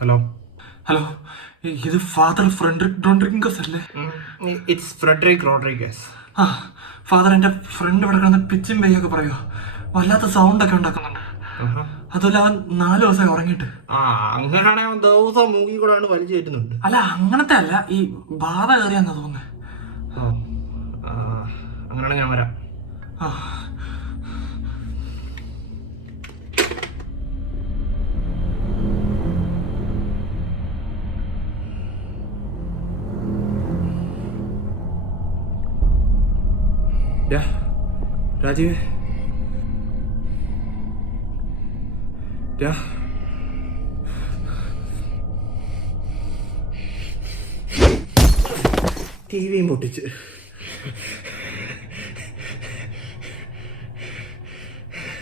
Hello hello, ഇത് father Frederick Rodrigues അല്ലേ? It's Frederick Rodrigues. ആ ഫാദർ, എൻ്റെ ഫ്രണ്ട് ഇവിടെ കിടന്ന് പിച്ചും പെയ്യൊക്കെ പറയുമോ, വല്ലാത്ത സൗണ്ടൊക്കെ ഉണ്ടാക്കുന്നുണ്ട്. അതുപോലെ അവൻ 4 ദിവസമായി ഉറങ്ങിയിട്ട്. അങ്ങനെയാണെങ്കിൽ അവൻ ദിവസം മൂങ്ങി കൂടാണ്ട് വലിച്ചു കയറ്റുന്നുണ്ട്. അല്ല, അങ്ങനത്തെ അല്ല, ഈ ബാധ കയറിയാന്നാ തോന്നുന്നത്. അങ്ങനെയാണെങ്കിൽ ഞാൻ വരാം. ആ രാജീവ്, ടിവിയും പൊട്ടിച്ച്.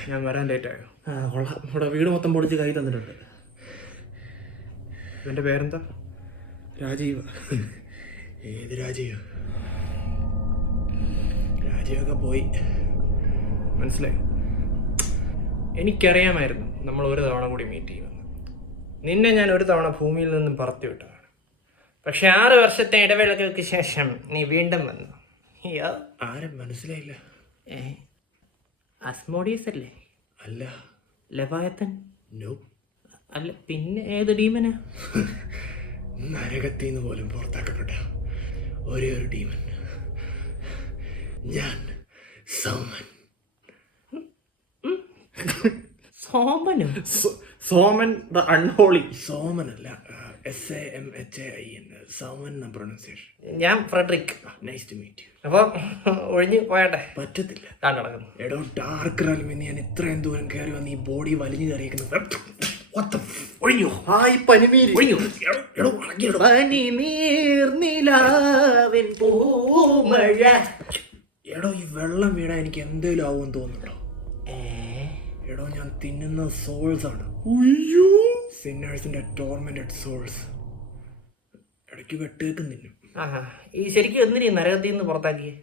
ഞാൻ വരാൻ ലേറ്റായോ? കൊള്ളാം, ഇവിടെ വീട് മൊത്തം പൊളിച്ച് കൈ തന്നിട്ടുണ്ട്. ഇവൻ്റെ പേരെന്താ? രാജീവ്. ഏത് രാജീവ്? രാജീവൊക്കെ പോയി, മനസ്സിലായി. എനിക്കറിയാമായിരുന്നു നമ്മൾ ഒരു തവണ കൂടി മീറ്റ് ചെയ്യുമെന്ന്. നിന്നെ ഞാൻ ഒരു തവണ ഭൂമിയിൽ നിന്നും പറത്തി വിട്ടതാണ്. പക്ഷെ 6 വർഷത്തെ ഇടവേളകൾക്ക് ശേഷം നീ വീണ്ടും വന്നു. ആരും മനസ്സിലായില്ല. അസ്മോഡിയസ് അല്ലേ? അല്ല. ലവായത്തൻ? നോ. അല്ല, പിന്നെ ഏത് ഡീമനാ? നരകത്തിന്ന് പോലും പുറത്താക്കപ്പെട്ട ഒരേ ഒരു ഡീമൻ, ഞാൻ സോമൻ. സോമനോ? Samhain the unholy. സോമനല്ല, SAMHAIN, സോമൻ എന്ന പ്രൊണൗൺസിയേഷൻ. ഞാൻ Frederick. Nice to meet you. അപ്പോൾ ഒഴിഞ്ഞു പോയാട്ടെ? പറ്റത്തില്ല, താൻ നടക്കുന്നു. എടോ, ഡാർക്ക് റെൽമിൽ ഞാൻ ഇത്രയും ദൂരം കയറി വന്ന് ഈ ബോഡി വലിഞ്ഞു കയറിയിരിക്കുന്നത്. ഒഴിഞ്ഞു. ഹായ് പനിനീർ. ഒഴിഞ്ഞു. പനിനീർ നിലാവിൻ പൂമഴ. എടോ, ഈ വെള്ളം വീണാൻ എനിക്ക് എന്തേലും ആവുമെന്ന് തോന്നുന്നുണ്ടോ? എടോ, ഞാൻ തിന്നുന്ന സോൾസ് ആണ്. സിന്നേഴ്സിന്റെ ടോർമെന്റഡ് സോൾസ്. ഇടയ്ക്ക് വെട്ടേക്കും തിന്നും. ഈ ശരിക്കും എന്തിനാ നരകത്തിൽ നിന്ന് പുറത്താക്കിയേ?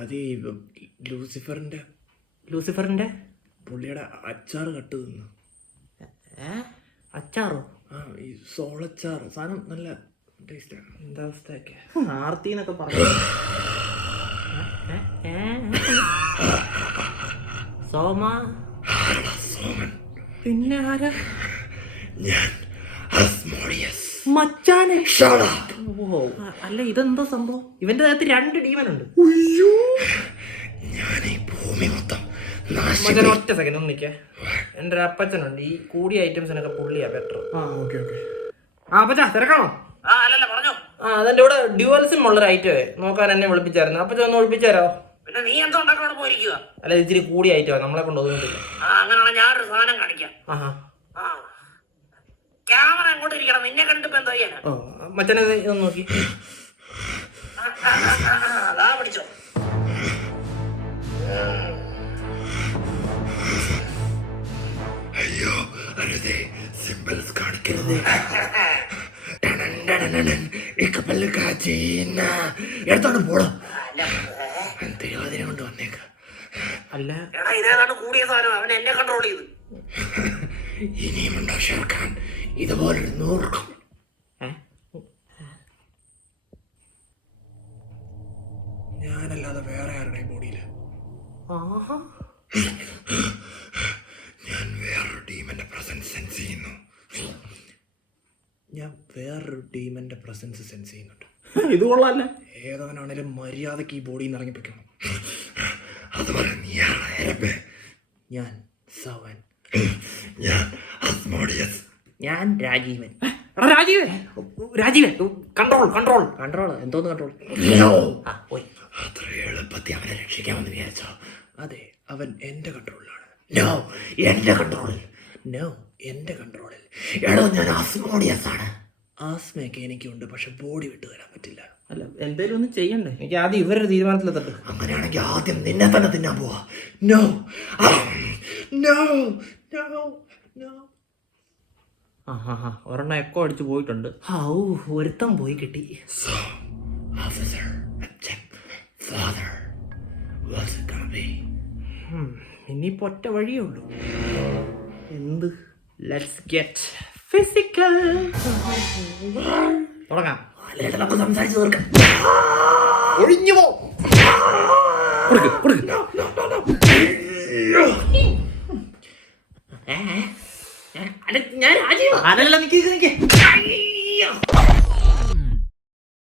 അത് ഈ ലൂസിഫറിന്റെ പുള്ളിയുടെ അച്ചാറ് കട്ട് തിന്നു. അച്ചാറോ? ഈ സോളച്ചാറ് സാധനം നല്ല ടേസ്റ്റാണ്. എന്താ അവസ്ഥയൊക്കെ? ആർത്തിന്നൊക്കെ പറഞ്ഞു. സോമൻ. പിന്നെ ആരാ? ഞാൻ അസ്മോഡിയസ്. മച്ചാനെ. അല്ല, ഇതെന്താ സംഭവം? ഇവന്റെ അകത്ത് 2 ഡീമനുണ്ട്. ഞാൻ ഈ ഭൂമി മൊത്തം ഒറ്റ സെക്കൻഡ് ഒന്ന് നിൽക്കേ. എൻ്റെ ഒരു അപ്പച്ചനുണ്ട്, ഈ കൂടിയ ഐറ്റംസിനൊക്കെ പുള്ളിയാ ബെറ്റർ. അപ്പച്ചാ തിരക്കണോ? അതെന്റെ ഇവിടെ ഡ്യുവൽ സിം ഉള്ളൊരു ഐറ്റമേ നോക്കാൻ എന്നെ വിളിപ്പിച്ചായിരുന്നു. അപ്പച്ച ഒന്ന് വിളിപ്പിച്ചു തരാമോ? പിന്നെ നീ എന്തോ ഉണ്ടാക്കാൻ പോയിരിക്കുക? അല്ല, ഇച്ചിരി കൂടിയ ഐറ്റമാണ്, നമ്മളെ കൊണ്ട് ഒതുങ്ങിട്ടില്ല. അങ്ങനെയാണെങ്കിൽ ഞാനൊരു സാധനം കാണിക്കാം. ക്യാമറ അങ്ങോട്ട് ഇരിക്കണം, നിന്നെ കണ്ടിപ്പോ എന്തോ ചെയ്യാനാ? മച്ചനെ ഇതൊന്ന് നോക്കി. അതാ പിടിച്ചോ. അയ്യോ, അരുതേ, സിംബൽസ് കാണിക്കരുത്. എടുത്തോണ്ട് പോടോ. ദൈവത്തിനെ കൊണ്ട് വന്നേക്ക. അല്ല, ഇതേതാണ് കൂടിയ സാധനം, അവൻ എന്നെ കൺട്രോൾ ചെയ്തു. ഇനിയുമുണ്ടോ ഷെർഖാൻ ഇതുപോലൊരു 100? ഞാനല്ലാതെ വേറെ ആരുടെ ബോഡിയില്? ഞാൻ വേറൊരു ഡീമന്റെ പ്രസൻസ് സെൻസ് ചെയ്യുന്നു. ഇത് കൊള്ളാല്ല. ഏതവനാണേലും മര്യാദക്ക് ഈ ബോഡിയിൽ നിന്ന് ഇറങ്ങിപ്പിക്കണം. അതുപോലെ നീയാണ്. ഞാൻ സവൻ. ഞാൻ അസ്മോഡിയസ്. ഞാൻ രാജീവൻ. രാജീവൻ കൺട്രോൾ എന്തോന്ന് കൺട്രോൾ? അത്ര എളുപ്പത്തിൽ അവനെ രക്ഷിക്കാമെന്ന് വിചാരിച്ചോ? അതെ, അവൻ എന്റെ കൺട്രോളിലാണ്. എന്റെ കൺട്രോളിൽ. എടോ, ഞാൻ അസ്മോഡിയസ് ആണ്. ആസ്മയൊക്കെ എനിക്കുണ്ട്, പക്ഷെ ബോഡി വിട്ടു തരാൻ പറ്റില്ല. അല്ല, എന്തേലും ഒന്നും ചെയ്യണ്ടേ? എനിക്ക് ആദ്യം ഇവരുടെ തീരുമാനത്തിലെത്തട്ടെ. അങ്ങനെയാണെങ്കിൽ ആദ്യം നിന്നെ തന്നെ തിന്നാൻ പോവാ. ഒരെണ്ണം എക്കോ അടിച്ച് പോയിട്ടുണ്ട്. ഒരുത്തം പോയി കിട്ടി. ഇനിയിപ്പോ ഒറ്റ വഴിയേ ഉള്ളൂ. എന്ത്? Let's get physical. തുടങ്ങാം. നമുക്ക് സംസാരിച്ച് തീർക്കാം. ഒഴിഞ്ഞു പോ. ഞാൻ രാജീവ്. അതല്ല, നിക്ക്.